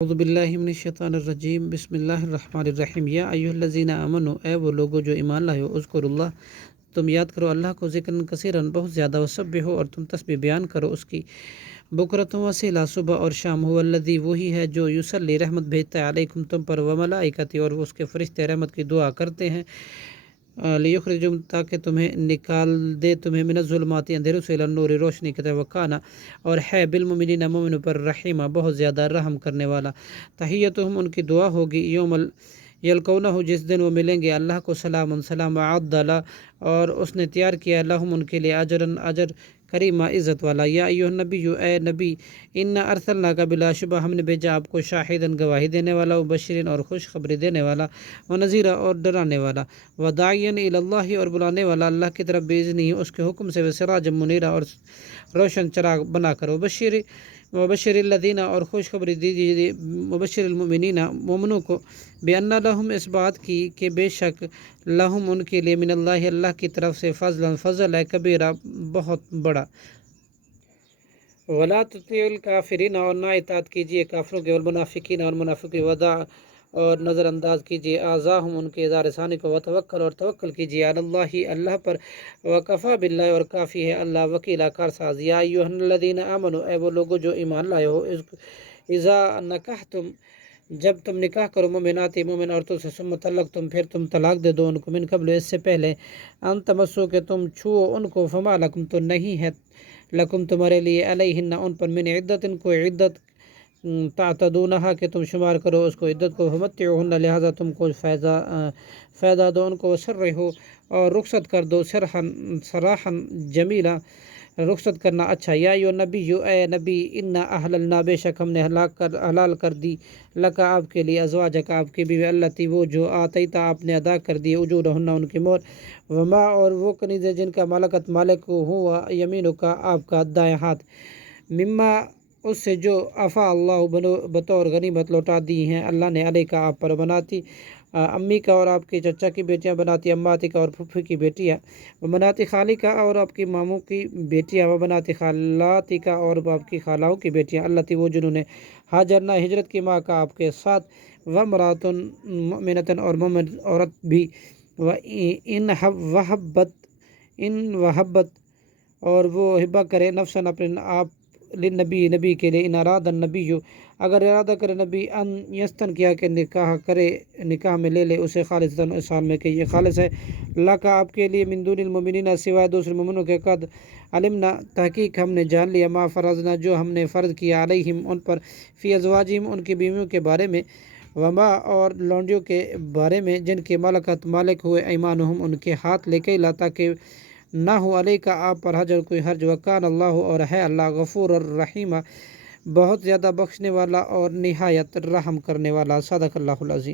اعوذ باللہ من الشیطان الرجیم بسم اللہ الرحمن الرحیم یا ایھا الذین آمنوا، اے وہ لوگو جو ایمان لائے ہو، اذکروا اللہ، تم یاد کرو اللہ کو ذکرًا کثیرًا، بہت زیادہ، وسبحوا، اور تم تسبیح بیان کرو اس کی، بکرۃ و اصیلا، صبح اور شام، هو الذی، وہی ہے جو یصلی، رحمت بھیجتا ہے، علیکم تم پر، وملائکتہ، اور اس کے فرشتے رحمت کی دعا کرتے ہیں، لیخرجکم، تاکہ تمہیں نکال دے تمہیں، من الظلمات، اندھیروں سے، الی النور، روشنی کی طرف، وکانا، اور ہے، بالمؤمنین، مومنوں پر، رحیما، بہت زیادہ رحم کرنے والا، تحیتہم، ان کی دعا ہوگی، یوم یلقونہ، جس دن وہ ملیں گے اللہ کو، سلام، سلام، اعد لا، اور اس نے تیار کیا لہم، ان کے لیے، اجرًا، اجر کریما، عزت والا، یا ایھا النبی، اے نبی، انا ارسلناک، بلا شبہ ہم نے بھیجا آپ کو، شاہداً، گواہی دینے والا، وبشیرًا، اور خوشخبری دینے والا، ونذیرا، اور ڈرانے والا، وداعیا الی اللہ، اور بلانے والا اللہ کی طرف، باذنہ، اس کے حکم سے، وسراجا منیرا، اور روشن چراغ بنا کر، وبشر الذین، اور خوشخبری دیجیے، وبشر المؤمنین، مومنوں کو، بان لہم، اس بات کی کہ بے شک، لہم، ان کے لیے، من اللہ، اللہ کی طرف سے، فضلا، فضل ہے، کبیرہ، بہت بڑا، ولا تطیعوا الکافرین، اور نہ اطاعت کیجیے کافروں کے، والمنافقین، اور منافقی، ودع، اور نظر انداز کیجیے، اعذاہم، ان کے اظہار ثانی کو، وتوکل، اور توکل کیجیے، علی اللہ، اللہ پر، وکفی باللہ، اور کافی ہے اللہ، وکیلا، کارساز، یا ایھا الذین آمنوا، اے وہ لوگو جو ایمان لائے ہو، اذا نکحتم، جب تم نکاح کرو، مومنات، مومن عورتوں سے، ثم طلقتم، پھر تم طلاق دے دو ان کو، من قبل، اس سے پہلے، ان تمسو، کہ تم چھو ان کو، فما لکم، تو نہیں ہے، لکم، تمہارے لیے، علیہن، ان پر، من عدت، کوئی عدت، تعتدونہا، کہ تم شمار کرو اس کو، عدت کو، فمتعوہن، لہذا تم کو فائدہ دو ان کو، سرحو، اور رخصت کر دو، سراحً جمیلا، رخصت کرنا اچھا، یا ایھا النبی، اے نبی، انا احللنا، بے شک ہم نے حلال کر دی، لکا، آپ کے لیے، ازواجک، آپ کی بیوی، التی، وہ جو، آتیتا، آپ نے ادا کر دی، اجورہن، ان کی مہر، وما، اور وہ کنیزیں جن کا ملکت، مالک ہوا، یمینک، آپ کا دائیں ہاتھ، مما، اس سے جو، افا اللہ، بطور غنیمت لوٹا دی ہیں اللہ نے، علیکہ، آپ پر، بناتی امی کا، اور آپ کی چچا کی بیٹیاں، بناتی اماتی کا، اور پھوپھی کی بیٹیاں، بناتی خالی کا، اور آپ کی ماموں کی بیٹیاں، بناتی خالاتی کا، اور آپ کی خالاؤں کی بیٹیاں، التی، وہ جنہوں نے، ہاجرنا، ہجرت کی، ماں کا، آپ کے ساتھ، وامرأۃ مؤمنۃ، اور مومن عورت بھی، ان وہبت، اور وہ ہبہ کرے، نفساً، اپنے آپ، للنبی، نبی کے لیے، ان اراد النبی، اگر ارادہ کرے نبی، ان یستن، کیا کہ نکاح کرے، نکاح میں لے لے اسے، خالصتاً، اس حال میں کہ یہ خالص ہے، لکا، آپ کے لیے، من دون المؤمنین، سوائے دوسرے مومنوں کے، قد علمنا، تحقیق ہم نے جان لیا، ما فرضنا، جو ہم نے فرض کیا، علیہم، ان پر، فی ازواجہم، ان کی بیویوں کے بارے میں، وما، اور لونڈیوں کے بارے میں، جن کے ملکت، مالک ہوئے، ایمانہم، ان کے ہاتھ، لکے لا، تاکہ نہ ہو، علیکہ، آپ پر، حرج، کوئی حرج، وکان اللہ، اور ہے اللہ، غفور الرحیم، بہت زیادہ بخشنے والا، اور نہایت رحم کرنے والا، صدق اللہ العظیم۔